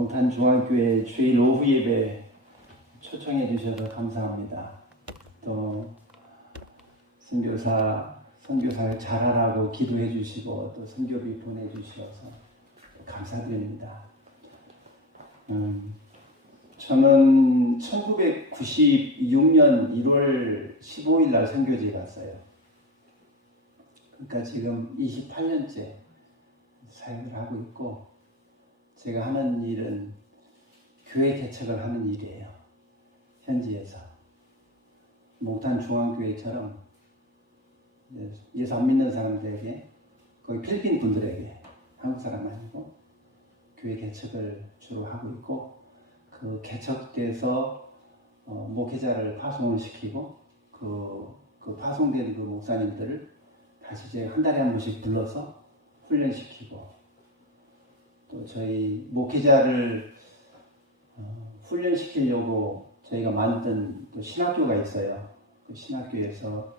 몽탄중앙교회 주일 오후 예배 초청해 주셔서 감사합니다. 또 선교사 잘하라고 기도해 주시고 또 선교비 보내주셔서 감사드립니다. 저는 1996년 1월 15일 날 선교지 갔어요. 그러니까 지금 28년째 사역을 하고 있고, 제가 하는 일은 교회 개척을 하는 일이에요. 현지에서 몽탄중앙교회처럼 예수 안 믿는 사람들에게, 거기 필리핀 분들에게, 한국 사람 아니고 교회 개척을 주로 하고 있고, 그 개척돼서 목회자를 파송을 시키고 그 파송된 그 목사님들을 다시 제가 한 달에 한 번씩 불러서 훈련시키고, 또 저희 목회자를 훈련시키려고 저희가 만든 또 신학교가 있어요. 그 신학교에서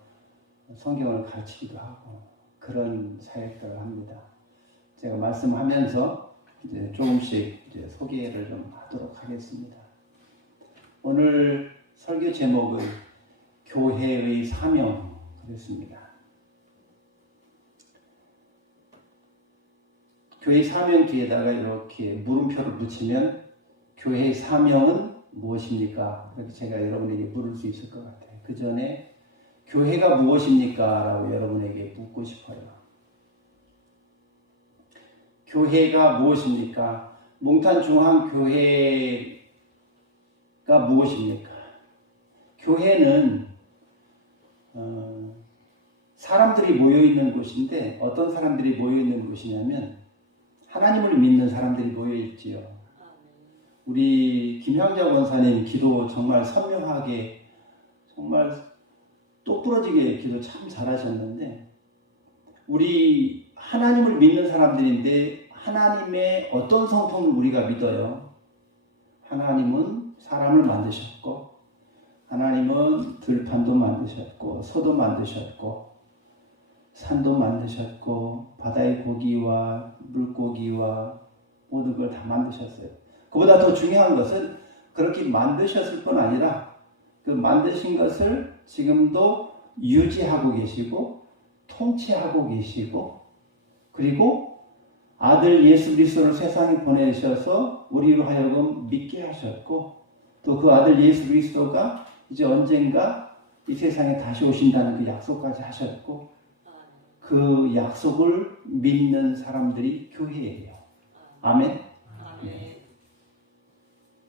성경을 가르치기도 하고 그런 사역들을 합니다. 제가 말씀하면서 이제 조금씩 이제 소개를 좀 하도록 하겠습니다. 오늘 설교 제목은 교회의 사명 그랬습니다. 교회의 사명 뒤에다가 이렇게 물음표를 붙이면 교회의 사명은 무엇입니까? 이렇게 제가 여러분에게 물을 수 있을 것 같아요. 그 전에 교회가 무엇입니까? 라고 여러분에게 묻고 싶어요. 교회가 무엇입니까? 몽탄중앙교회가 무엇입니까? 교회는 사람들이 모여있는 곳인데, 어떤 사람들이 모여있는 곳이냐면 하나님을 믿는 사람들이 모여있지요. 우리 김향자 원사님 기도 정말 선명하게, 정말 똑부러지게 기도 참 잘하셨는데, 우리 하나님을 믿는 사람들인데 하나님의 어떤 성품을 우리가 믿어요? 하나님은 사람을 만드셨고, 하나님은 들판도 만드셨고, 소도 만드셨고, 산도 만드셨고, 바다의 고기와 물고기와 모든 걸 다 만드셨어요. 그보다 더 중요한 것은 그렇게 만드셨을 뿐 아니라 그 만드신 것을 지금도 유지하고 계시고 통치하고 계시고, 그리고 아들 예수 그리스도를 세상에 보내셔서 우리로 하여금 믿게 하셨고, 또 그 아들 예수 그리스도가 이제 언젠가 이 세상에 다시 오신다는 그 약속까지 하셨고, 그 약속을 믿는 사람들이 교회예요. 아멘. 네.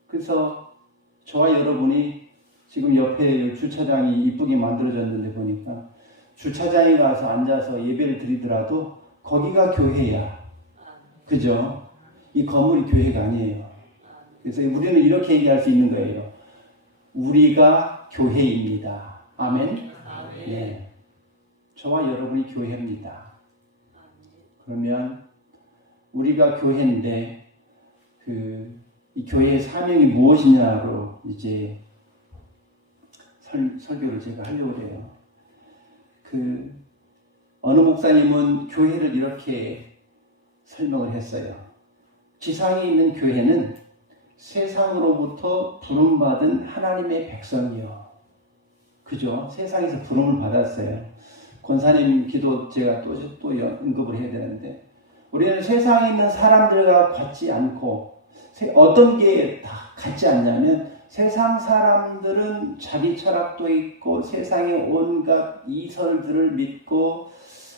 그래서 저와 여러분이 지금 옆에 주차장이 이쁘게 만들어졌는데 보니까 주차장에 가서 앉아서 예배를 드리더라도 거기가 교회야. 그죠? 이 건물이 교회가 아니에요. 그래서 우리는 이렇게 얘기할 수 있는 거예요. 우리가 교회입니다. 아멘. 네. 저와 여러분이 교회입니다. 그러면 우리가 교회인데 이 교회의 사명이 무엇이냐로 이제 설교를 제가 하려고 해요. 어느 목사님은 교회를 이렇게 설명을 했어요. 지상에 있는 교회는 세상으로부터 부름받은 하나님의 백성이요. 그죠? 세상에서 부름을 받았어요. 권사님 기도 제가 또 언급을 해야 되는데, 우리는 세상에 있는 사람들과 같지 않고, 어떤 게 다 같지 않냐면, 세상 사람들은 자기 철학도 있고 세상의 온갖 이설들을 믿고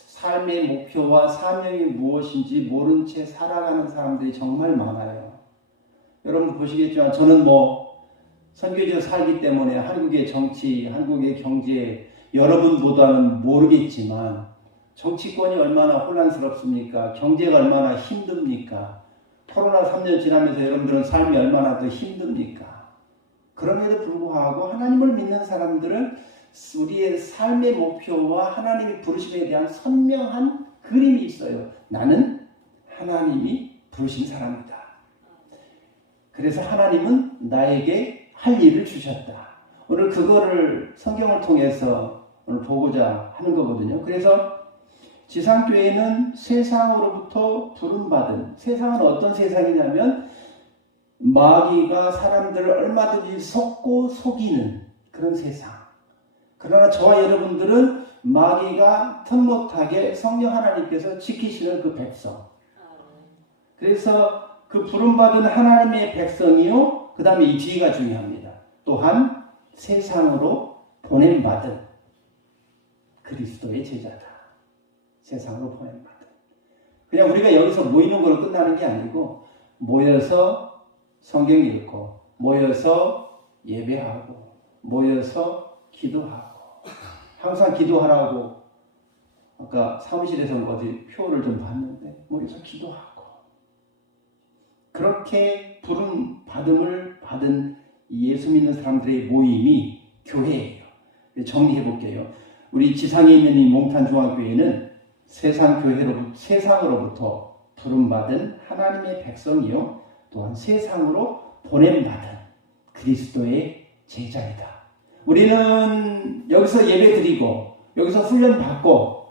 삶의 목표와 사명이 무엇인지 모른 채 살아가는 사람들이 정말 많아요. 여러분 보시겠지만 저는 선교지에 살기 때문에 한국의 정치, 한국의 경제 여러분보다는 모르겠지만 정치권이 얼마나 혼란스럽습니까? 경제가 얼마나 힘듭니까? 코로나 3년 지나면서 여러분들은 삶이 얼마나 더 힘듭니까? 그럼에도 불구하고 하나님을 믿는 사람들은 우리의 삶의 목표와 하나님의 부르심에 대한 선명한 그림이 있어요. 나는 하나님이 부르신 사람이다. 그래서 하나님은 나에게 할 일을 주셨다. 오늘 그거를 성경을 통해서 오늘 보고자 하는 거거든요. 그래서 지상교회는 세상으로부터 부름받은, 세상은 어떤 세상이냐면 마귀가 사람들을 얼마든지 속고 속이는 그런 세상. 그러나 저와 여러분들은 마귀가 틈 못하게 성령 하나님께서 지키시는 그 백성. 그래서 그 부름받은 하나님의 백성이요. 그 다음에 이 뒤가 중요합니다. 또한 세상으로 보냄받은 그리스도의 제자다. 세상으로 보냄받은. 그냥 우리가 여기서 모이는 걸로 끝나는 게 아니고 모여서 성경 읽고 모여서 예배하고 모여서 기도하고 항상 기도하라고 아까 사무실에서 어디 표를 좀 봤는데 모여서 기도하고 그렇게 부름 받음을 받은 예수 믿는 사람들의 모임이 교회예요. 정리해 볼게요. 우리 지상에 있는 이 몽탄 중앙교회는 세상으로부터 부름받은 하나님의 백성이요. 또한 세상으로 보냄받은 그리스도의 제자이다. 우리는 여기서 예배 드리고 여기서 훈련 받고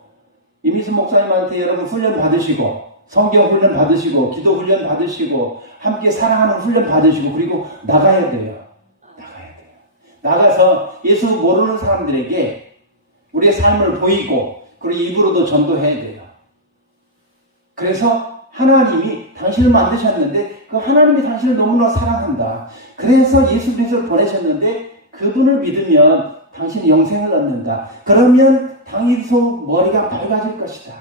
이미수 목사님한테 여러분 훈련 받으시고 성경 훈련 받으시고 기도 훈련 받으시고 함께 사랑하는 훈련 받으시고 그리고 나가야 돼요. 나가서 예수 모르는 사람들에게 우리의 삶을 보이고 그리고 입으로도 전도해야 돼요. 그래서 하나님이 당신을 만드셨는데 그 하나님이 당신을 너무나 사랑한다. 그래서 예수 그리스도를 보내셨는데 그분을 믿으면 당신이 영생을 얻는다. 그러면 당일소 머리가 밝아질 것이다.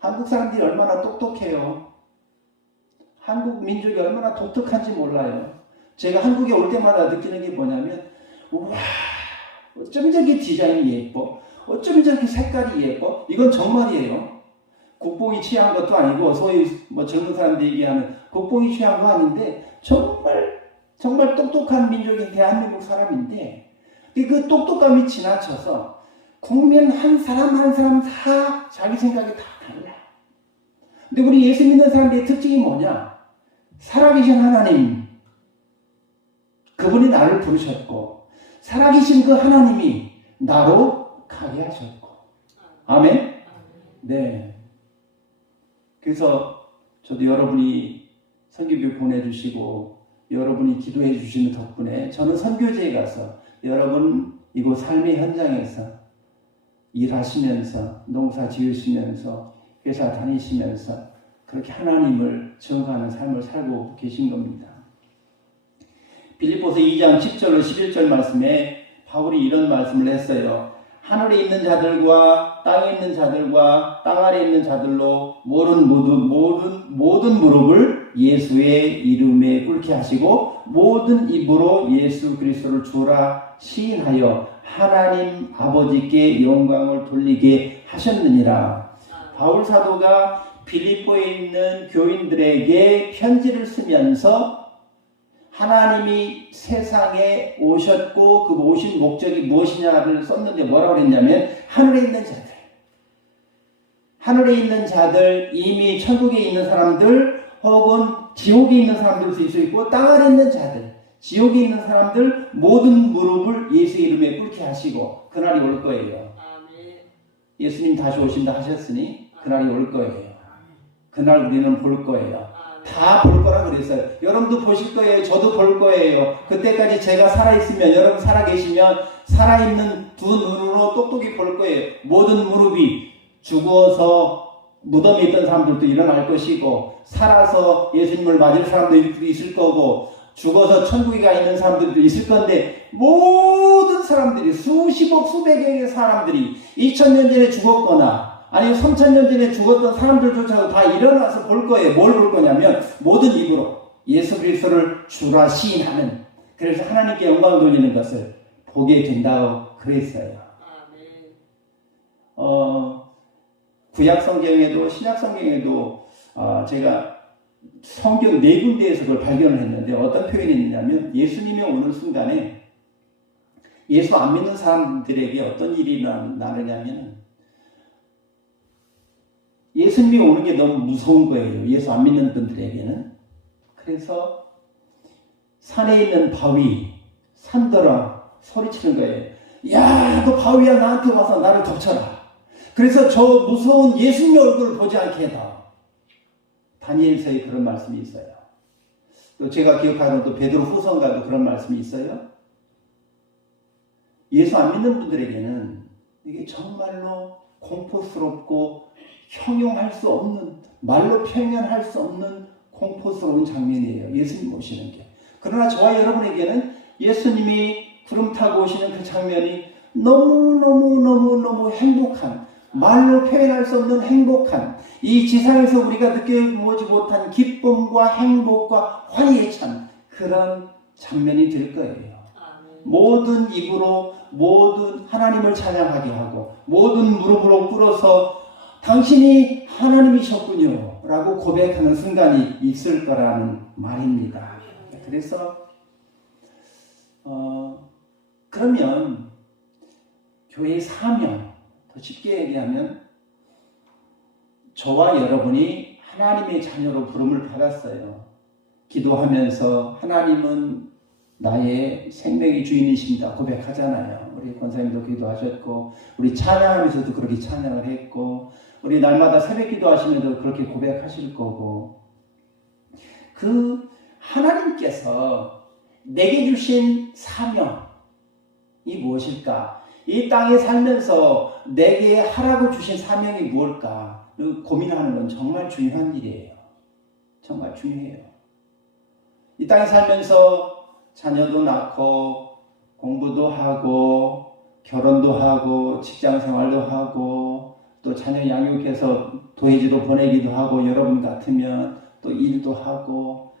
한국 사람들이 얼마나 똑똑해요. 한국 민족이 얼마나 독특한지 몰라요. 제가 한국에 올 때마다 느끼는 게 뭐냐면 와 어쩜 저렇게 디자인이 예뻐. 어쩜 저렇게 색깔이 예뻐. 이건 정말이에요. 국뽕이 취한 것도 아니고 소위 젊은 사람들이 얘기하는 국뽕이 취한 거 아닌데 정말 똑똑한 민족인 대한민국 사람인데 그 똑똑함이 지나쳐서 국민 한 사람 한 사람 다 자기 생각이 다 달라. 근데 우리 예수 믿는 사람들의 특징이 뭐냐? 살아계신 하나님 그분이 나를 부르셨고 살아계신 그 하나님이 나로 가게 하셨고 아멘? 네. 그래서 저도 여러분이 선교비 보내주시고 여러분이 기도해 주시는 덕분에 저는 선교지에 가서 여러분 이곳 삶의 현장에서 일하시면서 농사 지으시면서 회사 다니시면서 그렇게 하나님을 증거하는 삶을 살고 계신 겁니다. 빌립보서 2장 10절로 11절 말씀에 바울이 이런 말씀을 했어요. 하늘에 있는 자들과 땅에 있는 자들과 땅 아래에 있는 자들로 모든 무릎을 예수의 이름에 꿇게 하시고 모든 입으로 예수 그리스도를 주라 시인하여 하나님 아버지께 영광을 돌리게 하셨느니라. 바울 사도가 빌립보에 있는 교인들에게 편지를 쓰면서 하나님이 세상에 오셨고 그 오신 목적이 무엇이냐를 썼는데 뭐라고 그랬냐면 하늘에 있는 자들 이미 천국에 있는 사람들 혹은 지옥에 있는 사람들도 있을 수 있고 땅 아래 있는 자들 지옥에 있는 사람들 모든 무릎을 예수의 이름에 꿇게 하시고 그날이 올 거예요. 예수님 다시 오신다 하셨으니 그날이 올 거예요. 그날 우리는 볼 거예요. 다 볼 거라 그랬어요. 여러분도 보실 거예요. 저도 볼 거예요. 그때까지 제가 살아있으면 여러분 살아계시면 살아있는 두 눈으로 똑똑히 볼 거예요. 모든 무릎이 죽어서 무덤에 있던 사람들도 일어날 것이고 살아서 예수님을 맞을 사람도 있을 거고 죽어서 천국에 가 있는 사람들도 있을 건데 모든 사람들이 수십억 수백억의 사람들이 2000년 전에 죽었거나 아니면 3000년 전에 죽었던 사람들조차도 다 일어나서 볼 거예요. 뭘 볼 거냐면 모든 입으로 예수 그리스도를 주라 시인하는 그래서 하나님께 영광을 돌리는 것을 보게 된다고 그랬어요. 구약 성경에도 신약 성경에도 제가 성경 4군데에서 그걸 발견을 했는데 어떤 표현이 있냐면 예수님이 오는 순간에 예수 안 믿는 사람들에게 어떤 일이 나느냐면 예수님이 오는 게 너무 무서운 거예요. 예수 안 믿는 분들에게는. 그래서 산에 있는 바위, 산더러 소리치는 거예요. 야, 너 바위야 나한테 와서 나를 덮쳐라. 그래서 저 무서운 예수님의 얼굴을 보지 않게 해다. 다니엘서에 그런 말씀이 있어요. 또 제가 기억하는 또 베드로 후서인가도 그런 말씀이 있어요. 예수 안 믿는 분들에게는 이게 정말로 공포스럽고 형용할 수 없는, 말로 표현할 수 없는 공포스러운 장면이에요. 예수님 오시는 게. 그러나 저와 여러분에게는 예수님이 구름 타고 오시는 그 장면이 너무너무 행복한, 말로 표현할 수 없는 행복한, 이 지상에서 우리가 느껴보지 못한 기쁨과 행복과 화의에 찬 그런 장면이 될 거예요. 모든 입으로 모든 하나님을 찬양하게 하고 모든 무릎으로 꿇어서 당신이 하나님이셨군요 라고 고백하는 순간이 있을 거라는 말입니다. 그래서 그러면 교회의 사명, 더 쉽게 얘기하면 저와 여러분이 하나님의 자녀로 부름을 받았어요. 기도하면서 하나님은 나의 생명의 주인이십니다 고백하잖아요. 우리 권사님도 기도하셨고 우리 찬양하면서도 그렇게 찬양을 했고 우리 날마다 새벽 기도하시면서 그렇게 고백하실 거고, 그 하나님께서 내게 주신 사명이 무엇일까? 이 땅에 살면서 내게 하라고 주신 사명이 무엇일까? 고민하는 건 정말 중요한 일이에요. 정말 중요해요. 이 땅에 살면서 자녀도 낳고 공부도 하고 결혼도 하고 직장 생활도 하고 또 자녀 양육해서 도해지로 보내기도 하고 여러분 같으면 또 일도 하고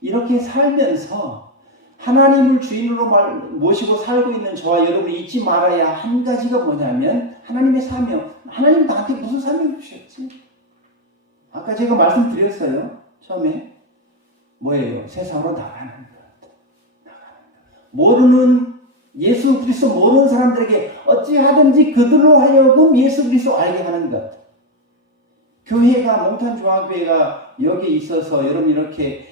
이렇게 살면서 하나님을 주인으로 모시고 살고 있는 저와 여러분이 잊지 말아야 한 가지가 뭐냐면 하나님의 사명. 하나님 나한테 무슨 사명을 주셨지? 아까 제가 말씀드렸어요. 처음에 뭐예요? 세상으로 나가는 것. 모르는 예수 그리스도 모르는 사람들에게 어찌하든지 그들로 하여금 예수 그리스도 알게 하는 것. 교회가 몽탄중앙교회가 여기 있어서 여러분 이렇게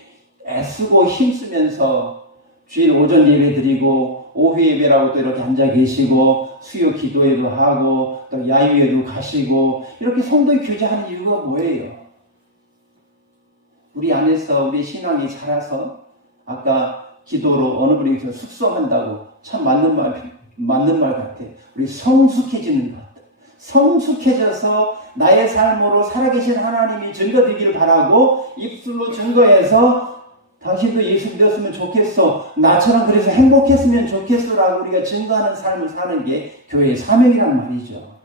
애쓰고 힘쓰면서 주일 오전 예배 드리고 오후 예배라고 또 이렇게 앉아 계시고 수요 기도회도 하고 또 야유회도 가시고 이렇게 성도의 교제하는 이유가 뭐예요? 우리 안에서 우리 신앙이 자라서 아까 기도로 어느 분이 숙성한다고 참 맞는 말 같아. 우리 성숙해지는 것. 성숙해져서 나의 삶으로 살아계신 하나님이 증거되기를 바라고 입술로 증거해서 당신도 예수 믿었으면 좋겠어. 나처럼 그래서 행복했으면 좋겠어 라고 우리가 증거하는 삶을 사는 게 교회의 사명이란 말이죠.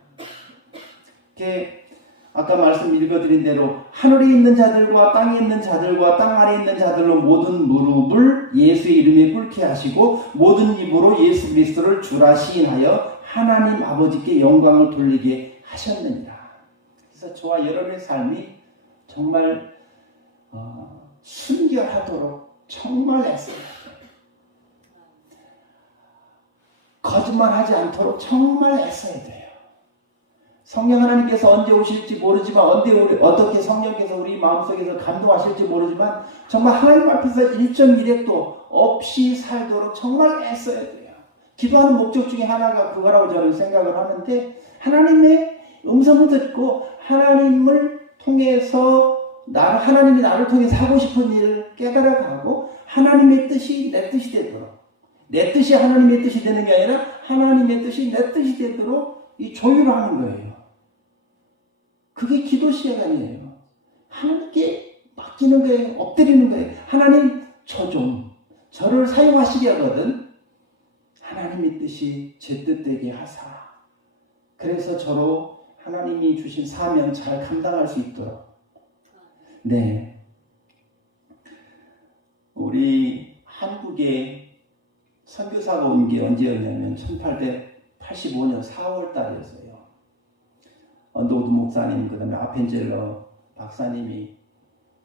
아까 말씀 읽어드린 대로 하늘에 있는 자들과 땅에 있는 자들과 땅 아래에 있는 자들로 모든 무릎을 예수의 이름에 꿇게 하시고 모든 입으로 예수 그리스도를 주라 시인하여 하나님 아버지께 영광을 돌리게 하셨느니라. 그래서 저와 여러분의 삶이 정말 순결하도록 정말 애써야 돼요. 거짓말하지 않도록 정말 애써야 돼요. 성령 하나님께서 언제 오실지 모르지만 어떻게 성령께서 우리 마음속에서 감동하실지 모르지만 정말 하나님 앞에서 1.1획도 없이 살도록 정말 애써야 돼요. 기도하는 목적 중에 하나가 그거라고 저는 생각을 하는데 하나님의 음성을 듣고 하나님을 통해서 하나님이 나를 통해서 하고 싶은 일을 깨달아가고 하나님의 뜻이 내 뜻이 되도록, 내 뜻이 하나님의 뜻이 되는 게 아니라 하나님의 뜻이 내 뜻이 되도록 이 조율을 하는 거예요. 그게 기도 시간이에요. 하나님께 맡기는 거예요. 엎드리는 거예요. 하나님 저를 사용하시려거든 하나님의 뜻이 제 뜻되게 하사. 그래서 저로 하나님이 주신 사명 잘 감당할 수 있도록. 네, 우리 한국에 선교사가 온 게 언제였냐면 1885년 4월 달이었어요. 언더우드 목사님, 그 다음에 아펜젤러 박사님이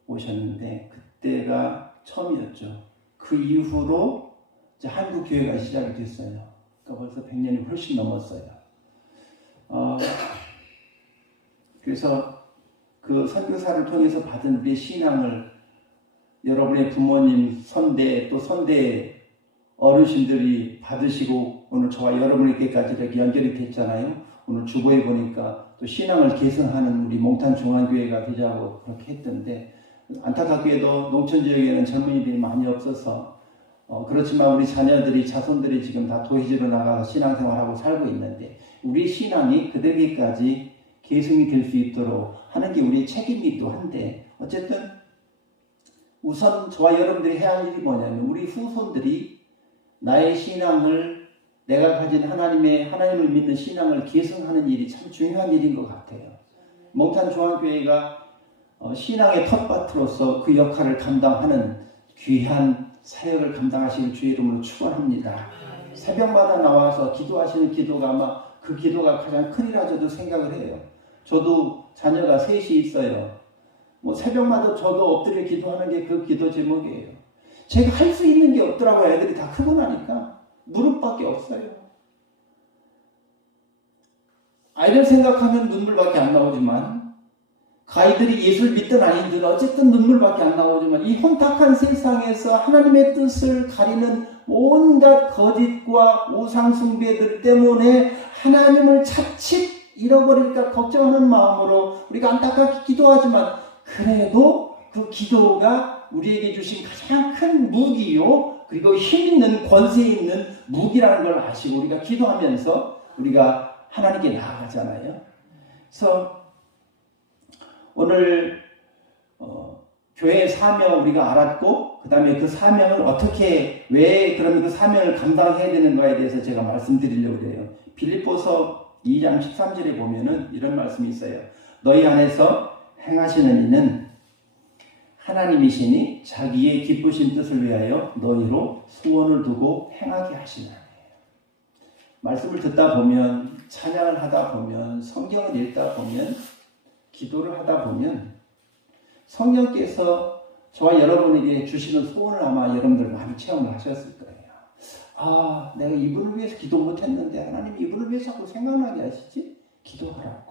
오셨는데 그때가 처음이었죠. 그 이후로 이제 한국 교회가 시작이 됐어요. 그러니까 벌써 100년이 훨씬 넘었어요. 그래서 그 선교사를 통해서 받은 우리의 신앙을 여러분의 부모님, 선대, 또 선대 어르신들이 받으시고 오늘 저와 여러분에게까지 이렇게 연결이 됐잖아요. 오늘 주보에 보니까 또 신앙을 개선하는 우리 몽탄중앙교회가 되자고 그렇게 했던데 안타깝게도 농촌 지역에는 젊은이들이 많이 없어서 그렇지만 우리 자녀들이 자손들이 지금 다 도시로 나가서 신앙생활하고 살고 있는데 우리 신앙이 그들에게까지 계승이 될 수 있도록 하는 게 우리의 책임이기도 한데 어쨌든 우선 저와 여러분들이 해야 할 일이 뭐냐면 우리 후손들이 나의 신앙을 내가 가진 하나님을 믿는 신앙을 계승하는 일이 참 중요한 일인 것 같아요. 몽탄 중앙교회가 신앙의 텃밭으로서 그 역할을 감당하는 귀한 사역을 감당하시길 주의 이름으로 축원합니다. 새벽마다 나와서 기도하시는 기도가 아마 그 기도가 가장 크리라 저도 생각을 해요. 저도 자녀가 셋이 있어요. 새벽마다 저도 엎드려 기도하는 게 그 기도 제목이에요. 제가 할 수 있는 게 없더라고요. 애들이 다 크고 나니까 무릎밖에 없어요. 아이들 생각하면 눈물밖에 안 나오지만 그 아이들이 예수를 믿든 아니든 어쨌든 눈물밖에 안 나오지만 이 혼탁한 세상에서 하나님의 뜻을 가리는 온갖 거짓과 우상숭배들 때문에 하나님을 자칫 잃어버릴까 걱정하는 마음으로 우리가 안타깝게 기도하지만 그래도 그 기도가 우리에게 주신 가장 큰 무기요 그리고 힘 있는 권세 있는 무기라는 걸 아시고 우리가 기도하면서 우리가 하나님께 나아가잖아요. 그래서 오늘 교회의 사명을 우리가 알았고 그 다음에 그 사명을 어떻게 왜 그러면 그 사명을 감당해야 되는가에 대해서 제가 말씀드리려고 해요. 빌립보서 2장 13절에 보면은 이런 말씀이 있어요. 너희 안에서 행하시는 이는 하나님이시니 자기의 기쁘신 뜻을 위하여 너희로 소원을 두고 행하게 하시나니. 말씀을 듣다 보면 찬양을 하다 보면 성경을 읽다 보면 기도를 하다 보면 성령께서 저와 여러분에게 주시는 소원을 아마 여러분들 많이 체험을 하셨을 거예요. 아, 내가 이분을 위해서 기도 못했는데 하나님 이분을 왜 자꾸 생각나게 하시지? 기도하라고.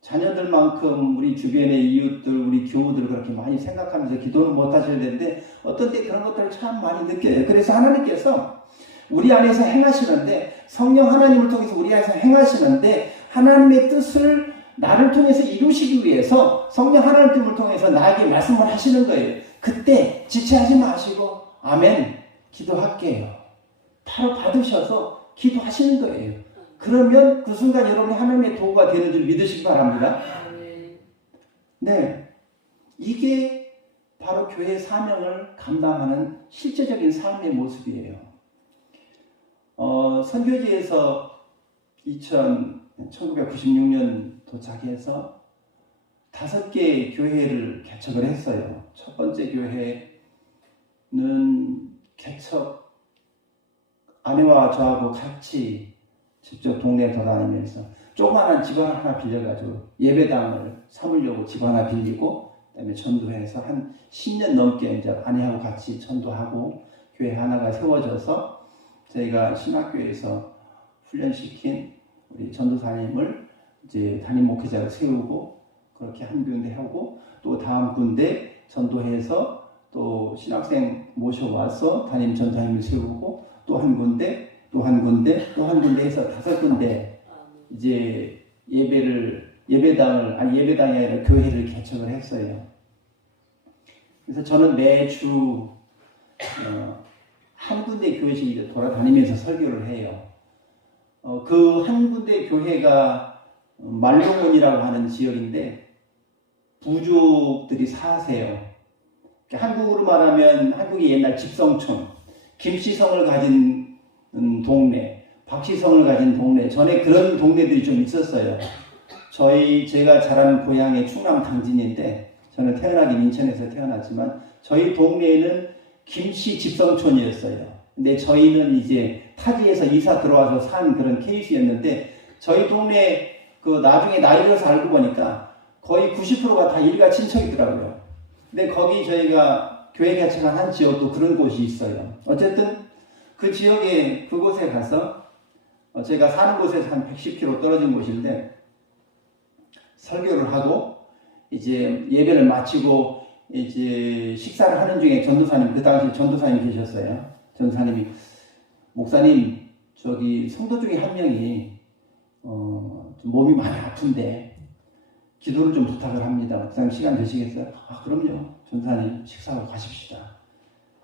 자녀들만큼 우리 주변의 이웃들, 우리 교우들 그렇게 많이 생각하면서 기도는 못 하실 텐데 어떤 때 그런 것들을 참 많이 느껴요. 그래서 하나님께서 우리 안에서 행하시는데 성령 하나님을 통해서 우리 안에서 행하시는데 하나님의 뜻을 나를 통해서 이루시기 위해서 성령 하나님을 통해서 나에게 말씀을 하시는 거예요. 그때 지체하지 마시고 아멘 기도할게요. 바로 받으셔서 기도하시는 거예요. 그러면 그 순간 여러분이 하나님의 도구가 되는 줄 믿으시기 바랍니다. 네, 이게 바로 교회의 사명을 감당하는 실제적인 삶의 모습이에요. 선교지에서 1996년 도착해서 5개 교회를 개척을 했어요. 첫 번째 교회는 개척 아내와 저하고 같이 직접 동네에 돌아다니면서 조그마한 집 하나 빌려가지고 예배당을 삼으려고 집 하나 빌리고 그다음에 전도해서 한 10년 넘게 이제 아내하고 같이 전도하고 교회 하나가 세워져서 저희가 신학교에서 훈련시킨 우리 전도사님을 이제 담임 목회자를 세우고 그렇게 한 군데 하고 또 다음 군데 전도해서 또 신학생 모셔와서 담임 전도사님을 세우고 또 한 군데 또 한 군데 또 한 군데 해서 5군데 이제 예배당이 아니라 교회를 개척을 했어요. 그래서 저는 매주 한 군데 교회씩 돌아다니면서 설교를 해요. 그 한 군데 교회가 말로몬이라고 하는 지역인데 부족들이 사세요. 한국으로 말하면 한국의 옛날 집성촌, 김씨성을 가진 동네, 박씨성을 가진 동네, 전에 그런 동네들이 좀 있었어요. 제가 자란 고향이 충남 당진인데 저는 태어나긴 인천에서 태어났지만 저희 동네에는 김씨 집성촌이었어요. 근데 저희는 이제 타지에서 이사 들어와서 산 그런 케이스였는데 저희 동네 그 나중에 나이 들어서 알고 보니까 거의 90%가 다 일가 친척이더라고요. 근데 거기 저희가 교회 개척한 한 지역도 그런 곳이 있어요. 어쨌든 그 지역에 그곳에 가서 제가 사는 곳에서 한 110km 떨어진 곳인데 설교를 하고 이제 예배를 마치고 이제 식사를 하는 중에 전도사님, 그 당시 전도사님 계셨어요. 전도사님이 목사님 저기 성도 중에 한 명이 좀 몸이 많이 아픈데 기도를 좀 부탁을 합니다. 목사님 시간 되시겠어요? 아, 그럼요. 전사님 식사하고 가십시다.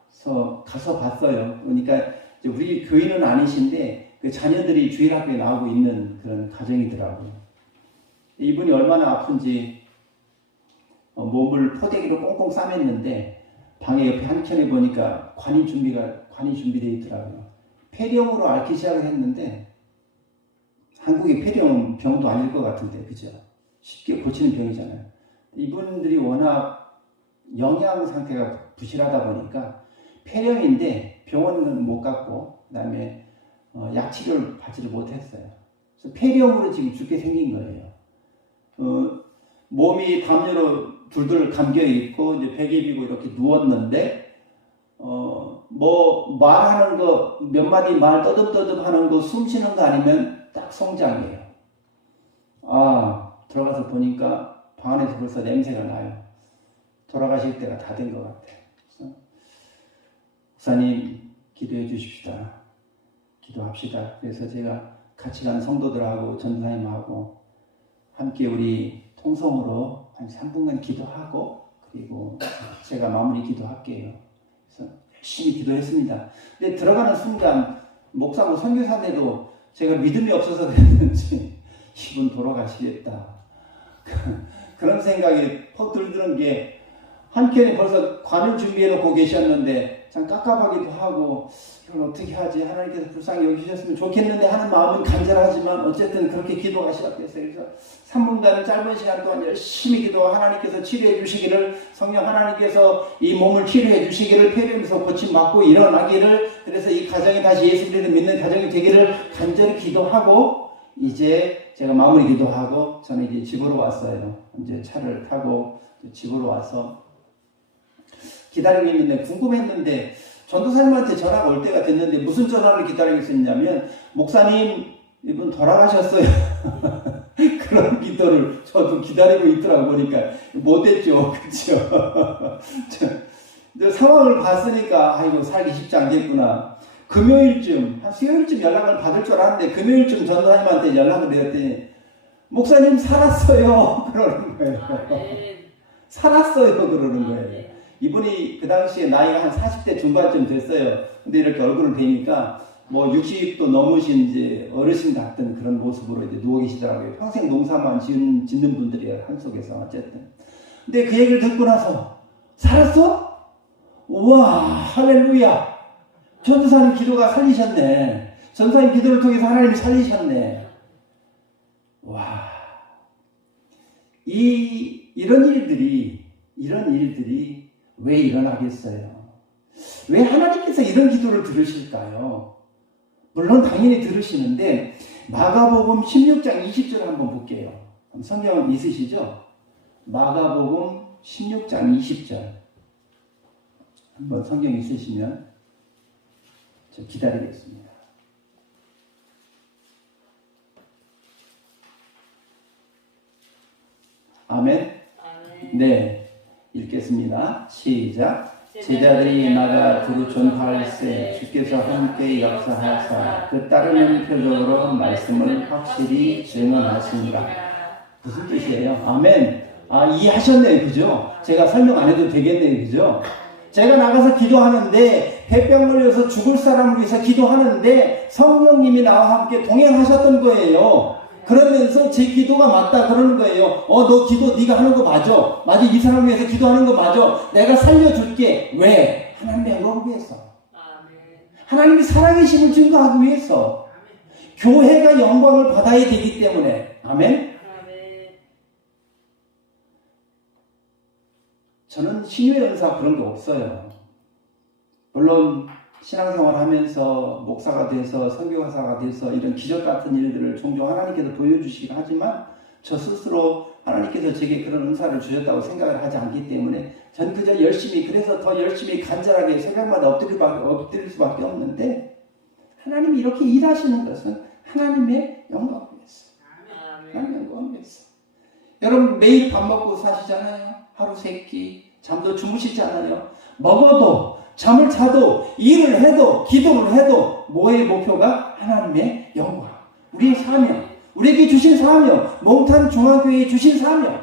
그래서 가서 봤어요. 그러니까 이제 우리 교인은 아니신데 그 자녀들이 주일학교에 나오고 있는 그런 가정이더라고요. 이분이 얼마나 아픈지 몸을 포대기로 꽁꽁 싸맸는데 방에 옆에 한켠에 보니까 관이 준비되어 있더라고요. 폐렴으로 앓기 시작을 했는데 한국의 폐렴은 병도 아닐 것 같은데, 그죠? 쉽게 고치는 병이잖아요. 이분들이 워낙 영양 상태가 부실하다 보니까 폐렴인데 병원은 못 갔고, 그 다음에 약 치료를 받지를 못했어요. 그래서 폐렴으로 지금 죽게 생긴 거예요. 몸이 담요로 둘둘 감겨 있고 이제 베개 비고 이렇게 누웠는데 뭐 말하는 거 몇 마디 말 떠듬떠듬 하는 거 숨 쉬는 거 아니면 딱 성장이에요. 아, 들어가서 보니까 방 안에서 벌써 냄새가 나요. 돌아가실 때가 다 된 것 같아요. 그래서 목사님 기도해 주십시다. 기도합시다. 그래서 제가 같이 간 성도들하고 전도사님하고 함께 우리 통성으로 한 3분간 기도하고 그리고 제가 마무리 기도할게요. 그래서 열심히 기도했습니다. 근데 들어가는 순간 목사고 선교사인데도 제가 믿음이 없어서 그랬는지 이분 돌아가시겠다. 그런 생각이 퍽 들드는 게 한켠에 벌써 관을 준비해 놓고 계셨는데 참 깝깝하기도 하고 이걸 어떻게 하지? 하나님께서 불쌍히 여기셨으면 좋겠는데 하는 마음은 간절하지만 어쨌든 그렇게 기도가 시작됐어요. 그래서 3분간 짧은 시간 동안 열심히 기도하고 하나님께서 치료해 주시기를, 성령 하나님께서 이 몸을 치료해 주시기를, 폐렴에서 고침받고 일어나기를, 그래서 이 가정이 다시 예수 그리스도를 믿는 가정이 되기를 간절히 기도하고 이제 제가 마무리 기도하고 저는 이제 집으로 왔어요. 이제 차를 타고 집으로 와서 기다리고 있는데 궁금했는데 전도사님한테 전화가 올 때가 됐는데 무슨 전화를 기다리고 있었냐면 목사님 이분 돌아가셨어요. 그런 기도를 저도 기다리고 있더라고. 보니까 못했죠. 그렇죠. 상황을 봤으니까 아이고 살기 쉽지 않겠구나. 금요일쯤 한 수요일쯤 연락을 받을 줄 알았는데 금요일쯤 전도사님한테 연락을 드렸더니 목사님 살았어요. 그러는 거예요. 살았어요. 그러는 거예요. 이분이 그 당시에 나이가 한 40대 중반쯤 됐어요. 근데 이렇게 얼굴을 뵈니까 뭐 60도 넘으신 이제 어르신 같은 그런 모습으로 이제 누워 계시더라고요. 평생 농사만 짓는 분들이에요. 한 속에서 어쨌든. 근데 그 얘기를 듣고 나서 살았어? 우와, 할렐루야. 전도사님 기도가 살리셨네. 전도사님 기도를 통해서 하나님이 살리셨네. 와, 이런 일들이 왜 일어나겠어요? 왜 하나님께서 이런 기도를 들으실까요? 물론 당연히 들으시는데 마가복음 16장 20절 한번 볼게요. 성경 있으시죠? 마가복음 16장 20절 한번 성경 있으시면 저 기다리겠습니다. 아멘? 네. 읽겠습니다. 시작. 제자들이 나가 두루 전파할세 주께서 함께 역사하사 그 따르는 표적으로 말씀을 확실히 증언하시니라. 무슨 뜻이에요? 아멘. 아, 이해하셨네요. 그죠? 제가 설명 안 해도 되겠네요. 그죠? 제가 나가서 기도하는데 폐병 걸려서 죽을 사람을 위해서 기도하는데 성령님이 나와 함께 동행하셨던 거예요. 그러면서 제 기도가 맞다 그러는 거예요. 너 기도 네가 하는 거 맞아. 맞아. 이 사람을 위해서 기도하는 거 맞아. 내가 살려줄게. 왜? 하나님의 영광을 위해서. 하나님이 살아계심을 증거하기 위해서. 교회가 영광을 받아야 되기 때문에. 아멘? 저는 신유의 은사 그런 게 없어요. 물론 신앙생활 하면서 목사가 돼서 선교사가 돼서 이런 기적 같은 일들을 종종 하나님께서 보여주시긴 하지만 저 스스로 하나님께서 제게 그런 은사를 주셨다고 생각을 하지 않기 때문에 전 그저 열심히, 그래서 더 열심히 간절하게 새벽마다 엎드릴 수밖에 없는데 하나님이 이렇게 일하시는 것은 하나님의 영광을 위해서. 하나님의 영광을 위해서. 여러분 매일 밥 먹고 사시잖아요. 하루 3끼 잠도 주무시잖아요. 먹어도 잠을 자도 일을 해도 기도를 해도 뭐의 목표가? 하나님의 영광, 우리의 사명, 우리에게 주신 사명, 몽탄 중앙교회에 주신 사명.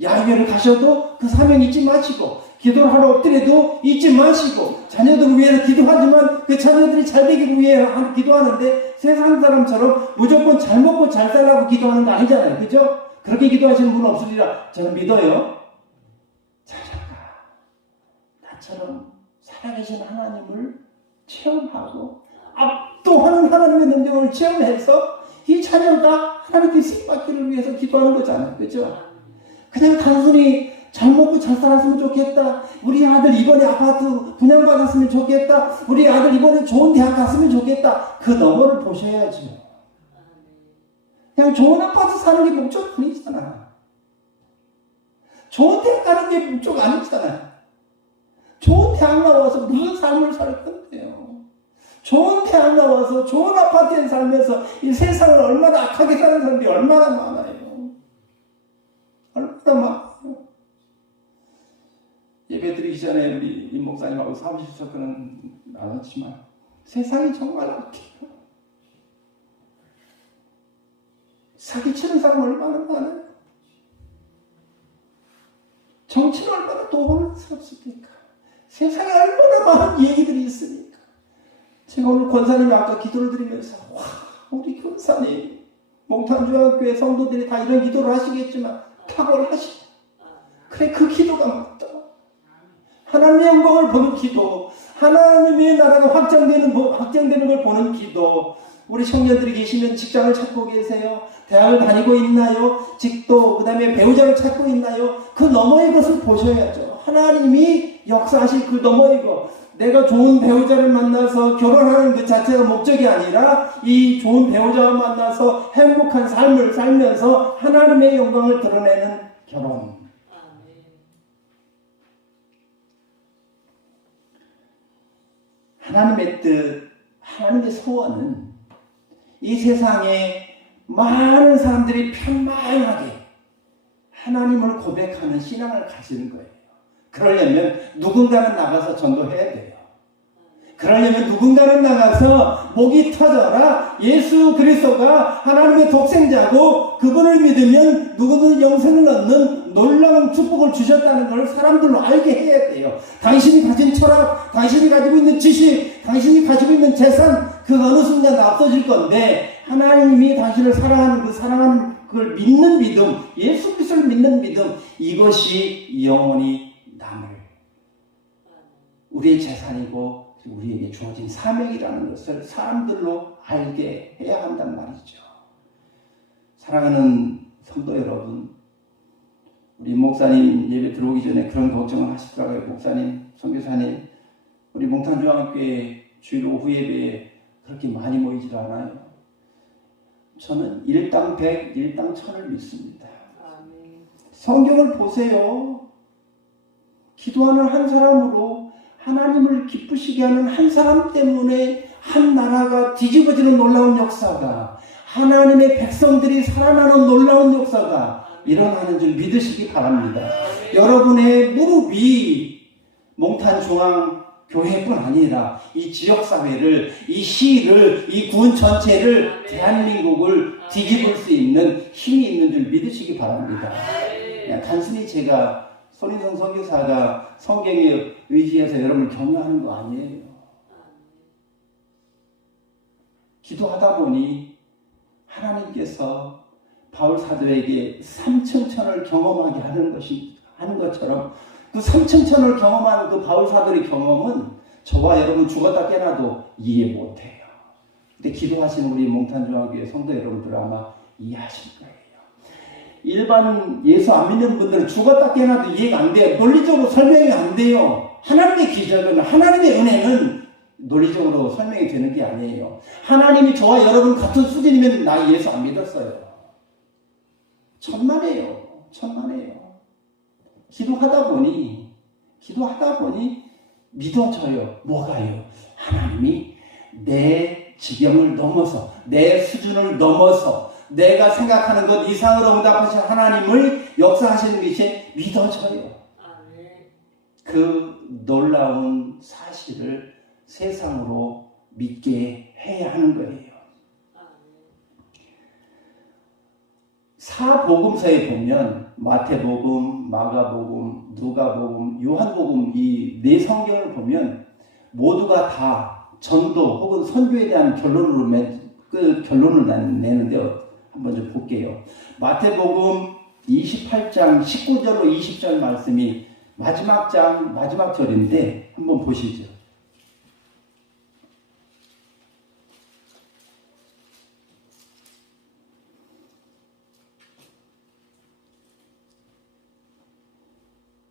야외를 가셔도 그 사명 잊지 마시고, 기도를 하러 엎드려도 잊지 마시고, 자녀들을 위해서 기도하지만 그 자녀들이 잘 되기를 위해 기도하는데 세상 사람처럼 무조건 잘 먹고 잘 살라고 기도하는 거 아니잖아요. 그죠? 그렇게 기도하시는 분 없으리라 저는 믿어요. 자녀가 나처럼 살아계신 하나님을 체험하고 압도하는 하나님의 능력을 체험해서 이 자녀가 하나님께 쓰임받기를 위해서 기도하는 거잖아요. 그죠? 그냥 단순히 잘 먹고 잘 살았으면 좋겠다. 우리 아들 이번에 아파트 분양받았으면 좋겠다. 우리 아들 이번에 좋은 대학 갔으면 좋겠다. 그 너머를 보셔야죠. 그냥 좋은 아파트 사는 게 목적 아니잖아. 좋은 대학 가는 게 목적 아니잖아. 좋은 대학 나와서 무슨 삶을 살 건데요. 좋은 대학 나와서 좋은 아파트에 살면서 이 세상을 얼마나 악하게 사는 사람들이 얼마나 많아요. 얼마나 많아요. 예배 드리기 전에 우리 임 목사님하고 사무실 접근은 나눴지만 세상이 정말 악해요. 사기치는 사람 얼마나 많아요. 정치는 얼마나 도혼스럽습니까? 세상에 얼마나 많은 얘기들이 있습니까? 제가 오늘 권사님이 아까 기도를 드리면서 와, 우리 권사님 몽탄중학교의 성도들이 다 이런 기도를 하시겠지만 탁월하시다. 그래, 그 기도가 맞다. 하나님의 영광을 보는 기도, 하나님의 나라가 확장되는 걸 보는 기도. 우리 청년들이 계시면 직장을 찾고 계세요? 대학을 다니고 있나요? 직도, 그 다음에 배우자를 찾고 있나요? 그 너머의 것을 보셔야죠. 하나님이 역사하실 그 너머의 것. 내가 좋은 배우자를 만나서 결혼하는 그 자체가 목적이 아니라 이 좋은 배우자와 만나서 행복한 삶을 살면서 하나님의 영광을 드러내는 결혼. 하나님의 뜻, 하나님의 소원은 이 세상에 많은 사람들이 편만하게 하나님을 고백하는 신앙을 가지는 거예요. 그러려면 누군가는 나가서 전도해야 돼요. 그러려면 누군가는 나가서 목이 터져라, 예수 그리스도가 하나님의 독생자고 그분을 믿으면 누구든 영생을 얻는 놀라운 축복을 주셨다는 걸 사람들로 알게 해야 돼요. 당신이 가진 철학, 당신이 가지고 있는 지식, 당신이 가지고 있는 재산, 그 어느 순간 다 없어질 건데 하나님이 당신을 사랑하는 사랑하는 그걸 믿는 믿음, 예수 그리스도를 믿는 믿음, 이것이 영원히 남을 우리의 재산이고 우리에게 주어진 사명이라는 것을 사람들로 알게 해야 한단 말이죠. 사랑하는 성도 여러분, 우리 목사님 예배 들어오기 전에 그런 걱정을 하시더라고요. 목사님, 선교사님, 우리 몽탄중학교에 주일 오후 예배에 그렇게 많이 모이질 않아요. 저는 일당 100, 일당 1000을 믿습니다. 성경을 보세요. 기도하는 한 사람으로 하나님을 기쁘시게 하는 한 사람 때문에 한 나라가 뒤집어지는 놀라운 역사가, 하나님의 백성들이 살아나는 놀라운 역사가 일어나는 줄 믿으시기 바랍니다. 여러분의 무릎이 몽탄중앙교회뿐 아니라 이 지역사회를, 이 시를, 이 군 전체를, 대한민국을 뒤집을 수 있는 힘이 있는 줄 믿으시기 바랍니다. 그냥 단순히 제가 손인성 선교사가 성경에 의지해서 여러분을 격려하는 거 아니에요. 기도하다 보니 하나님께서 바울 사도에게 삼층천을 경험하게 하는 것처럼 그 삼층천을 경험하는 그 바울 사도의 경험은 저와 여러분 죽었다 깨나도 이해 못해요. 근데 기도하시는 우리 몽탄중학교의 성도 여러분들 아마 이해하실 거예요. 일반 예수 안 믿는 분들은 죽었다 깨나도 이해가 안 돼요. 논리적으로 설명이 안 돼요. 하나님의 기적은, 하나님의 은혜는 논리적으로 설명이 되는 게 아니에요. 하나님이 저와 여러분 같은 수준이면 나 예수 안 믿었어요. 천만에요. 천만에요. 기도하다 보니 믿어져요. 뭐가요? 하나님이 내 지경을 넘어서, 내 수준을 넘어서 내가 생각하는 것 이상으로 응답하신 하나님을 역사하시는 것이 믿어져요. 그 놀라운 사실을 세상으로 믿게 해야 하는 거예요. 사복음서에 보면 마태복음, 마가복음, 누가복음, 요한복음 이 네 성경을 보면 모두가 다 전도 혹은 선교에 대한 결론을 내는데요. 한번 좀 볼게요. 마태복음 28장 19절로 20절 말씀이 마지막 절인데 한번 보시죠.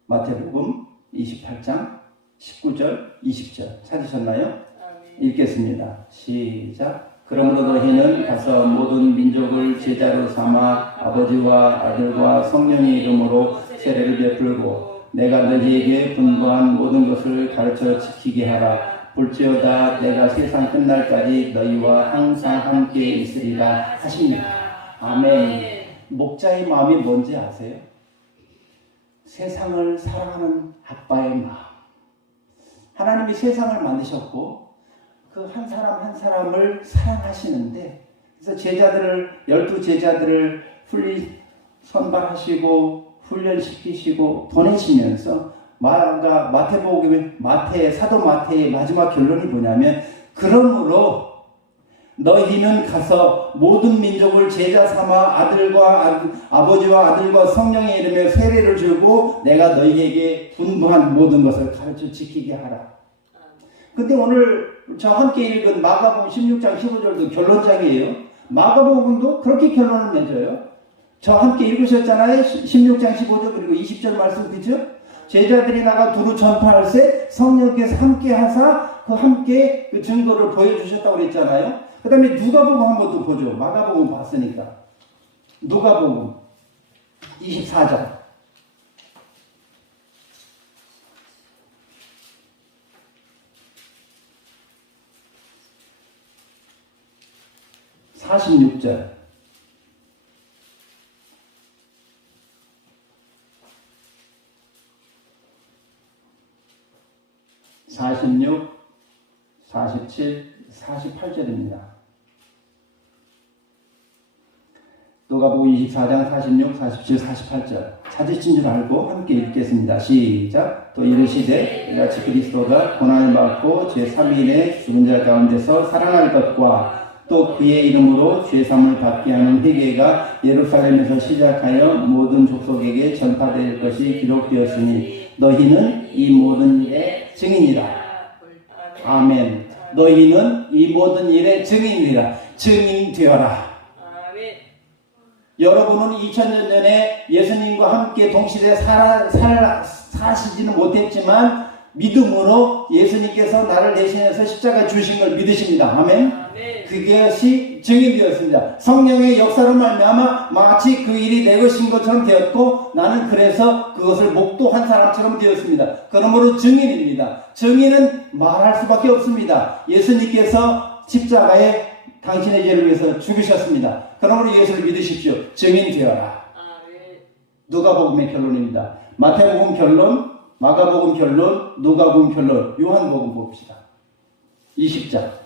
마태복음 28장 19절 20절 찾으셨나요? 읽겠습니다. 시작. 그러므로 너희는 가서 모든 민족을 제자로 삼아 아버지와 아들과 성령의 이름으로 세례를 베풀고 내가 너희에게 분부한 모든 것을 가르쳐 지키게 하라. 볼지어다 내가 세상 끝날까지 너희와 항상 함께 있으리라 하십니다. 아멘. 목자의 마음이 뭔지 아세요? 세상을 사랑하는 아빠의 마음. 하나님이 세상을 만드셨고 그 한 사람 한 사람을 사랑하시는데, 그래서 12 제자들을 선발하시고 훈련시키시고 보내시면서 사도 마태의 마지막 결론이 뭐냐면, 그러므로 너희는 가서 모든 민족을 제자 삼아 아버지와 아들과 성령의 이름에 세례를 주고 내가 너희에게 분부한 모든 것을 가르쳐 지키게 하라. 근데 오늘 저와 함께 읽은 마가복음 16장 15절도 결론장이에요. 마가복음도 그렇게 결론을 내줘요. 저와 함께 읽으셨잖아요. 16장 15절 그리고 20절 말씀, 그죠? 제자들이 나가 두루 전파할세 성령께서 함께 하사 함께 그 증거를 보여주셨다고 그랬잖아요. 그 다음에 누가복음 한번 또 보죠. 마가복음 봤으니까. 누가복음 24장. (46절) 46, 47, 48절입니다. 누가복음 24장 46, 47, 48절 찾으신 줄 알고 함께 읽겠습니다. 시작. 또 이르시되 이같이 그리스도가 고난을 받고 제3일에 죽은 자 가운데서 살아날 것과 또 그의 이름으로 죄사함을 받게 하는 회개가 예루살렘에서 시작하여 모든 족속에게 전파될 것이 기록되었으니 너희는 이 모든 일의 증인이라. 아멘. 너희는 이 모든 일의 증인이라. 증인되어라. 아멘. 여러분은 2000년 전에 예수님과 함께 동시대에 사시지는 못했지만 믿음으로 예수님께서 나를 대신해서 십자가에 주신 걸 믿으십니다. 아멘. 그것이 증인되었습니다. 성령의 역사로 말미암아 마치 그 일이 내 것인 것처럼 되었고 나는 그래서 그것을 목도한 사람처럼 되었습니다. 그러므로 증인입니다. 증인은 말할 수밖에 없습니다. 예수님께서 십자가에 당신의 죄를 위해서 죽으셨습니다. 그러므로 예수를 믿으십시오. 증인되어라. 누가복음의 결론입니다. 마태복음 결론, 마가복음 결론, 누가복음 결론, 요한복음 봅시다. 20장.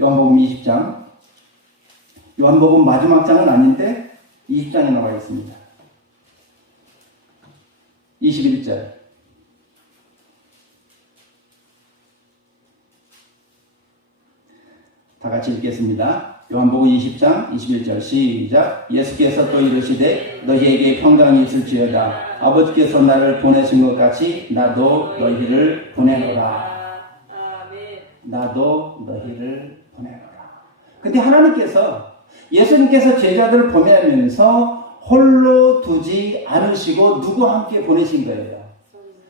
요한복음 20장. 요한복음 마지막 장은 아닌데 20장에 나와 있습니다. 21절. 다 같이 읽겠습니다. 요한복음 20장 21절 시작. 예수께서 또 이르시되 너희에게 평강이 있을지어다. 아버지께서 나를 보내신 것 같이 나도 너희를 보내노라. 나도 너희를 보내노라. 근데 하나님께서 예수님께서 제자들을 보내면서 홀로 두지 않으시고 누구와 함께 보내신 거예요?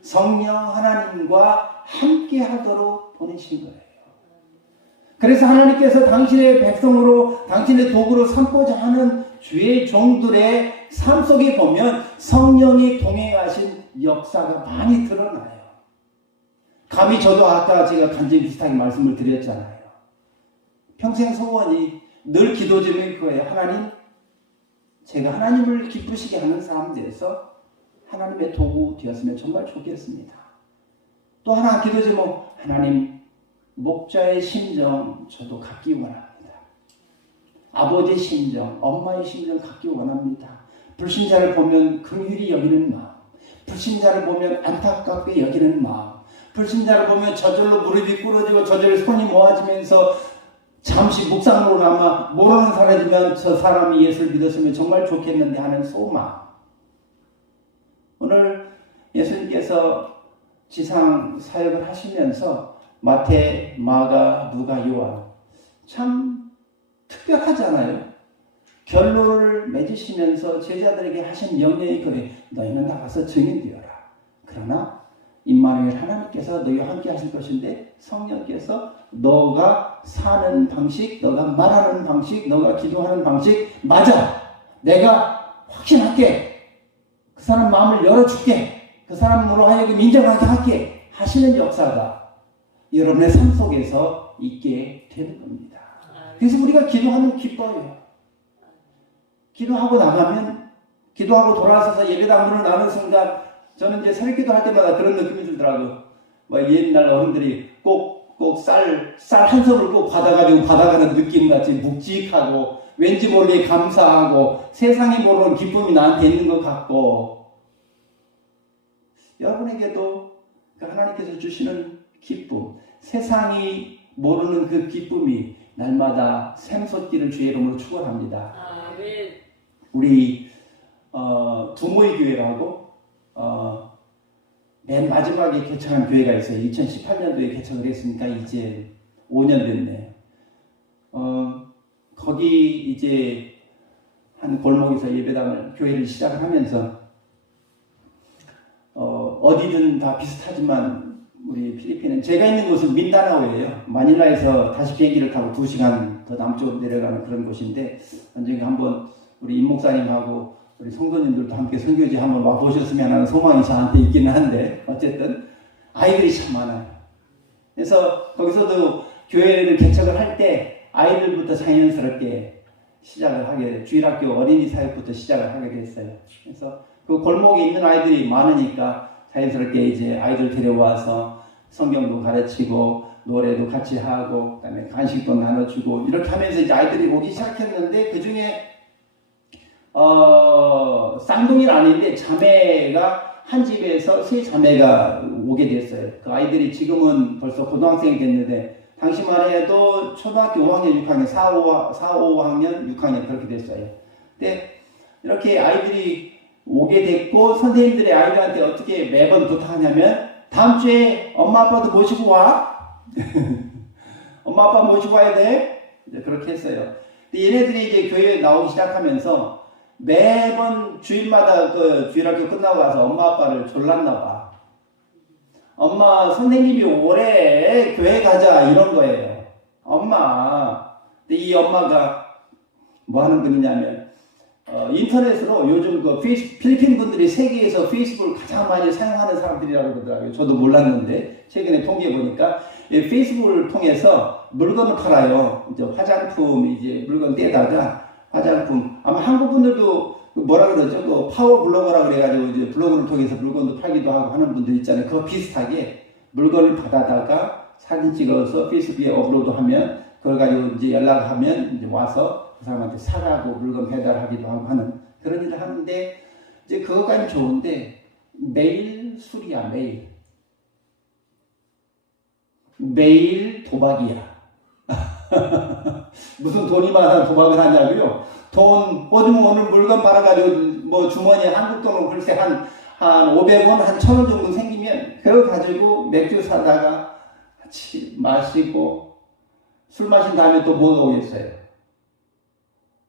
성령 하나님과 함께 하도록 보내신 거예요. 그래서 하나님께서 당신의 백성으로 당신의 도구로 삼고자 하는 주의 종들의 삶 속에 보면 성령이 동행하신 역사가 많이 드러나요. 감히 저도 아까 제가 간증 비슷하게 말씀을 드렸잖아요. 평생 소원이 늘 기도 중인 거예요. 하나님, 제가 하나님을 기쁘시게 하는 사람 돼서 하나님의 도구 되었으면 정말 좋겠습니다. 또 하나 기도 제목, 하나님 목자의 심정 저도 갖기 원합니다. 아버지의 심정, 엄마의 심정 갖기 원합니다. 불신자를 보면 긍휼히 여기는 마음, 불신자를 보면 안타깝게 여기는 마음, 불신자를 보면 저절로 무릎이 꿇어지고 저절로 손이 모아지면서 잠시 묵상으로 남아 모르는 사람이면 저 사람이 예수를 믿었으면 정말 좋겠는데 하는 소망. 오늘 예수님께서 지상 사역을 하시면서 마태, 마가, 누가, 요한 참 특별하잖아요. 결론을 맺으시면서 제자들에게 하신 명령이 그래. 너희는 나가서 증인되어라. 그러나 임마누엘 하나님께서 너희와 함께 하실 것인데 성령께서 너가 사는 방식, 너가 말하는 방식, 너가 기도하는 방식 맞아. 내가 확신할게. 그 사람 마음을 열어줄게. 그 사람으로 하여금 인정하게 할게. 하시는 역사가 여러분의 삶 속에서 있게 되는 겁니다. 그래서 우리가 기도하면 기뻐요. 기도하고 나가면, 기도하고 돌아서서 예배당 문을 나는 순간 저는 이제 새벽 기도할 때마다 그런 느낌이 들더라고요. 옛날 어른들이 꼭 쌀 한 섬을 꼭 받아가지고 받아가는 느낌 같이 묵직하고 왠지 모르게 감사하고 세상이 모르는 기쁨이 나한테 있는 것 같고, 여러분에게도 하나님께서 주시는 기쁨, 세상이 모르는 그 기쁨이 날마다 샘솟기를 주의 이름으로 축원합니다. 아멘. 우리 두모이 교회라고 맨 마지막에 개척한 교회가 있어요. 2018년도에 개척을 했으니까 이제 5년 됐네요. 거기 이제 한 골목에서 예배당을 교회를 시작을 하면서 어디든 다 비슷하지만 우리 필리핀은 제가 있는 곳은 민다나오예요. 마닐라에서 다시 비행기를 타고 2시간 더 남쪽으로 내려가는 그런 곳인데 언젠가 한번 우리 임 목사님하고 우리 성도님들도 함께 선교지 한번 와보셨으면 하는 소망이 저한테 있기는 한데 어쨌든 아이들이 참 많아요. 그래서 거기서도 교회를 개척을 할 때 아이들부터 자연스럽게 시작을 하게, 주일학교 어린이 사역부터 시작을 하게 됐어요. 그래서 그 골목에 있는 아이들이 많으니까 자연스럽게 이제 아이들 데려와서 성경도 가르치고 노래도 같이 하고 그다음에 간식도 나눠주고 이렇게 하면서 이제 아이들이 오기 시작했는데 그 중에 쌍둥이는 아닌데 자매가 한 집에서 세 자매가 오게 됐어요. 그 아이들이 지금은 벌써 고등학생이 됐는데 당시만 해도 초등학교 5학년, 6학년, 4, 5학년, 6학년 그렇게 됐어요. 근데 이렇게 아이들이 오게 됐고 선생님들이 아이들한테 어떻게 매번 부탁하냐면 다음 주에 엄마 아빠도 모시고 와. 엄마 아빠 모시고 와야 돼. 이제 그렇게 했어요. 근데 얘네들이 이제 교회에 나오기 시작하면서 매번 주일마다 그 주일학교 끝나고 가서 엄마 아빠를 졸랐나 봐. 엄마 선생님이 오래 교회 가자 이런 거예요. 엄마. 근데 이 엄마가 뭐 하는 분이냐면 인터넷으로 요즘 그 필리핀 분들이 세계에서 페이스북을 가장 많이 사용하는 사람들이라고 그러더라고요. 저도 몰랐는데 최근에 통계 보니까 페이스북을 통해서 물건을 팔아요. 이제 화장품 이제 물건 떼다가 화장품 아마 한국 분들도 뭐라 그러죠? 그 파워 블로거라 그래가지고 이제 블로그를 통해서 물건도 팔기도 하고 하는 분들 있잖아요. 그거 비슷하게 물건을 받아다가 사진 찍어서 페이스북에 업로드하면 그걸 가지고 이제 연락하면 이제 와서 그 사람한테 사라고 물건 배달하기도 하고 하는 그런 일을 하는데 이제 그거까지 좋은데 매일 술이야 매일 도박이야. 무슨 돈이 많아 도박을 하냐고요? 돈 꽂으면 오늘 물건 팔아가지고 뭐 주머니에 한국 돈은 글쎄 한 500원, 한 1000원 정도 생기면 그거 가지고 맥주 사다가 같이 마시고 술 마신 다음에 또 뭐가 오겠어요?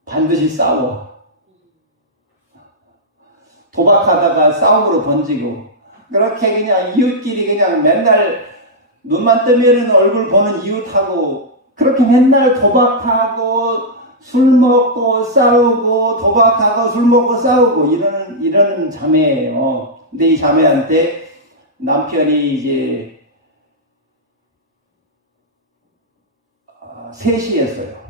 반드시 싸워. 도박하다가 싸움으로 번지고 그렇게 그냥 이웃끼리 그냥 맨날 눈만 뜨면은 얼굴 보는 이웃하고 그렇게 맨날 도박하고 술 먹고 싸우고 도박하고 술 먹고 싸우고 이러는 자매예요. 근데 이 자매한테 남편이 이제 셋이었어요.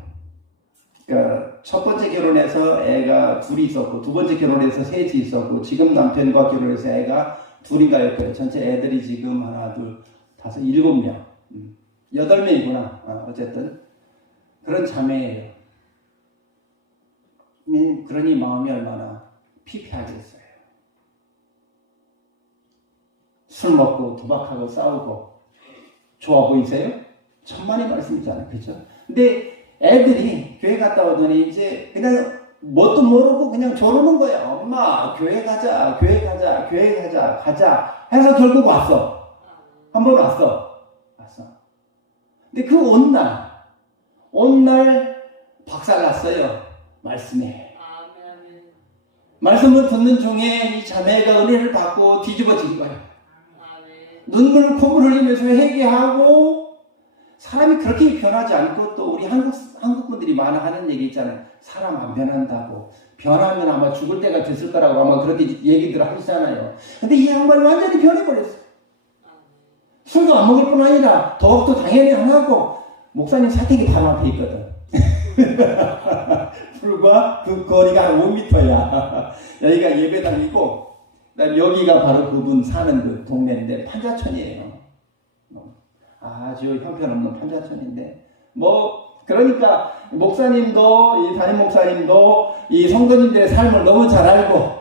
그러니까 첫 번째 결혼해서 애가 둘이 있었고 두 번째 결혼해서 셋이 있었고 지금 남편과 결혼해서 애가 둘인가였고요. 전체 애들이 지금 하나 둘 다섯 7명 8명이구나. 어쨌든 그런 자매예요. 그러니 마음이 얼마나 피폐하겠어요. 술 먹고 도박하고 싸우고 좋아 보이세요? 천만의 말씀이잖아요. 그죠? 근데 애들이 교회 갔다 오더니 이제 그냥 뭣도 모르고 그냥 조르는 거야. 엄마 교회 가자 교회 가자 교회 가자 가자 해서 결국 왔어. 한 번 왔어. 근데 그 온 날 박살났어요. 말씀에. 말씀을 듣는 중에 이 자매가 은혜를 받고 뒤집어진 거예요. 눈물 콧물 흘리면서 회개하고 사람이 그렇게 변하지 않고 또 우리 한국 분들이 많이 하는 얘기 있잖아요. 사람 안 변한다고. 변하면 아마 죽을 때가 됐을 거라고 아마 그렇게 얘기들 하시잖아요. 근데 이 양반이 완전히 변해버렸어요. 술도 안 먹을 뿐 아니라 도박도 당연히 안 하고 목사님 사택이 바로 앞에 있거든. 불과 그 거리가 한 5m야. 여기가 예배당이고 여기가 바로 그분 사는 그 동네인데 판자촌이에요. 아주 형편없는 판자촌인데 그러니까 목사님도 이 담임 목사님도 이 성도님들의 삶을 너무 잘 알고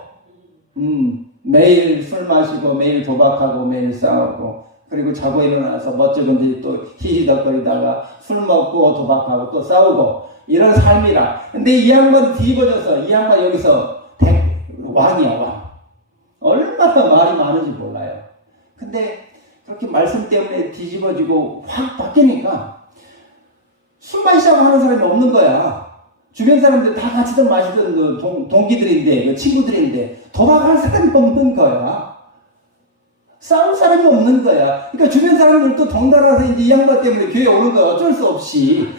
매일 술 마시고 매일 도박하고 매일 싸우고 그리고 자고 일어나서 멋쩍은지 또 히히덕거리다가 술 먹고 도박하고 또 싸우고 이런 삶이라. 근데 이 양반 뒤집어져서 이 양반 여기서 왕이야 왕. 얼마나 말이 많은지 몰라요. 근데 그렇게 말씀 때문에 뒤집어지고 확 바뀌니까 술 마시자고 하는 사람이 없는 거야. 주변 사람들 다 같이들 마시던 동기들인데 친구들인데 도박할 사람이 없는 거야. 싸울 사람이 없는 거야. 그러니까 주변 사람들도 덩달아서 이제 이 양반 때문에 교회에 오는 거야. 어쩔 수 없이.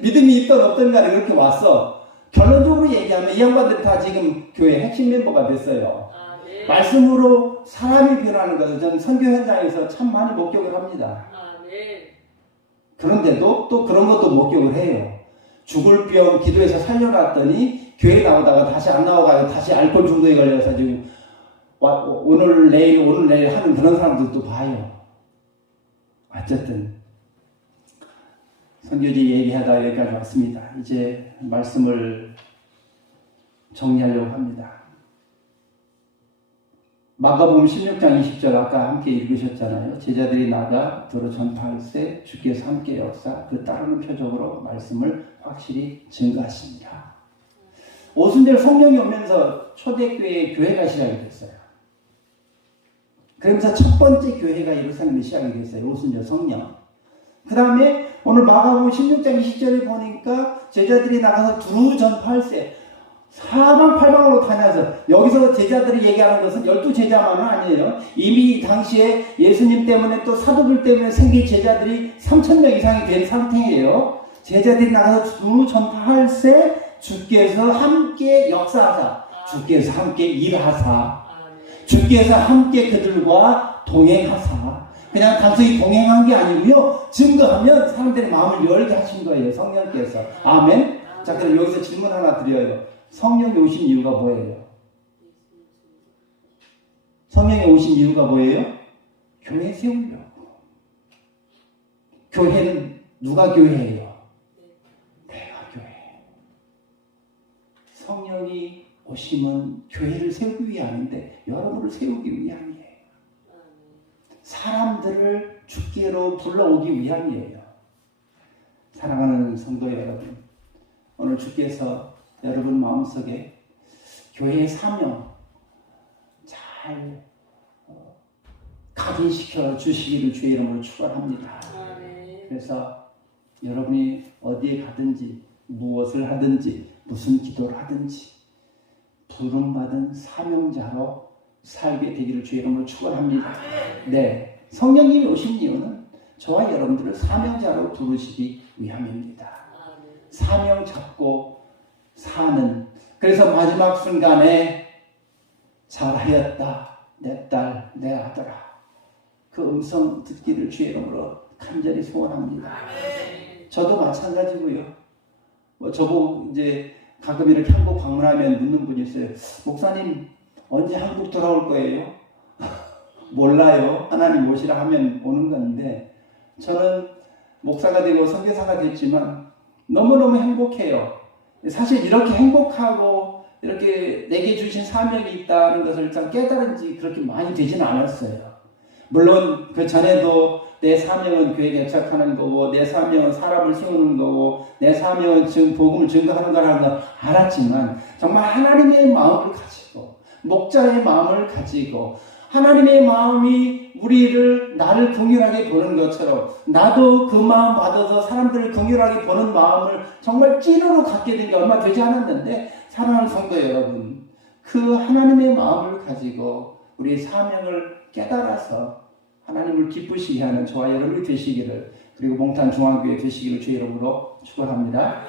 믿음이 있던 없던 간에 그렇게 왔어. 결론적으로 얘기하면 이 양반들이 다 지금 교회 핵심 멤버가 됐어요. 말씀으로 사람이 변하는 것을 저는 선교 현장에서 참 많이 목격을 합니다. 그런데도 또 그런 것도 목격을 해요. 죽을 병 기도해서 살려놨더니 교회 나오다가 다시 안 나와가지고 다시 알코올 중독에 걸려서 지금 오늘 내일 하는 그런 사람들도 봐요. 어쨌든 선교지 얘기하다 여기까지 왔습니다. 이제 말씀을 정리하려고 합니다. 마가복음 16장 20절 아까 함께 읽으셨잖아요. 제자들이 나가 도로 전파할세 주께서 함께 역사 그 따르는 표적으로 말씀을 확실히 증거하십니다. 오순절 성령이 오면서 초대교회의 교회가 시작이 됐어요. 그러면서 첫 번째 교회가 예루살렘에 시작이 됐어요. 오순절 성령. 그 다음에 오늘 마가복음 16장 20절을 보니까 제자들이 나가서 두루 전파할세 사방팔방으로 다녀서 여기서 제자들이 얘기하는 것은 12제자만은 아니에요. 이미 당시에 예수님 때문에 또 사도들 때문에 생긴 제자들이 3,000명 이상이 된 상태예요. 제자들이 나가서 두루 전파할세 주께서 함께 역사하사 주께서 함께 일하사 주께서 함께 그들과 동행하사 그냥 단순히 동행한 게 아니고요. 증거하면 사람들의 마음을 열게 하신 거예요. 성령께서. 아멘. 자, 그럼 여기서 질문 하나 드려요. 성령이 오신 이유가 뭐예요? 성령이 오신 이유가 뭐예요? 교회 세우려고. 교회는 누가 교회예요? 내가 교회. 성령이 오심은 교회를 세우기 위함인데 여러분을 세우기 위함이에요. 사람들을 주께로 불러오기 위함이에요. 사랑하는 성도 여러분, 오늘 주께서 여러분 마음속에 교회의 사명 잘 각인시켜 주시기를 주의 이름으로 축원합니다. 그래서 여러분이 어디에 가든지 무엇을 하든지 무슨 기도를 하든지 부름받은 사명자로 살게 되기를 주의 이름으로 축원합니다. 네, 성령님이 오신 이유는 저와 여러분들을 사명자로 부르시기 위함입니다. 사명 잡고 사는. 그래서 마지막 순간에 잘하였다 내 딸 내 아들아 그 음성 듣기를 주의 이름으로 간절히 소원합니다. 저도 마찬가지고요. 저보고 이제 가끔 이렇게 한국 방문하면 묻는 분이 있어요. 목사님 언제 한국 돌아올 거예요? 몰라요. 하나님 오시라 하면 오는 건데 저는 목사가 되고 선교사가 됐지만 너무너무 행복해요. 사실 이렇게 행복하고 이렇게 내게 주신 사명이 있다는 것을 일단 깨달은 지 그렇게 많이 되지는 않았어요. 물론 그 전에도 내 사명은 교회 개척하는 거고, 내 사명은 사람을 세우는 거고, 내 사명은 지금 복음을 증거하는 거라는 걸 알았지만, 정말 하나님의 마음을 가지고, 목자의 마음을 가지고, 하나님의 마음이 나를 긍휼하게 보는 것처럼, 나도 그 마음 받아서 사람들을 긍휼하게 보는 마음을 정말 찐으로 갖게 된 게 얼마 되지 않았는데, 사랑하는 성도 여러분, 그 하나님의 마음을 가지고 우리의 사명을 깨달아서 하나님을 기쁘시게 하는 저와 여러분이 되시기를, 그리고 몽탄 중앙교회 되시기를 주의 이름으로 축원합니다.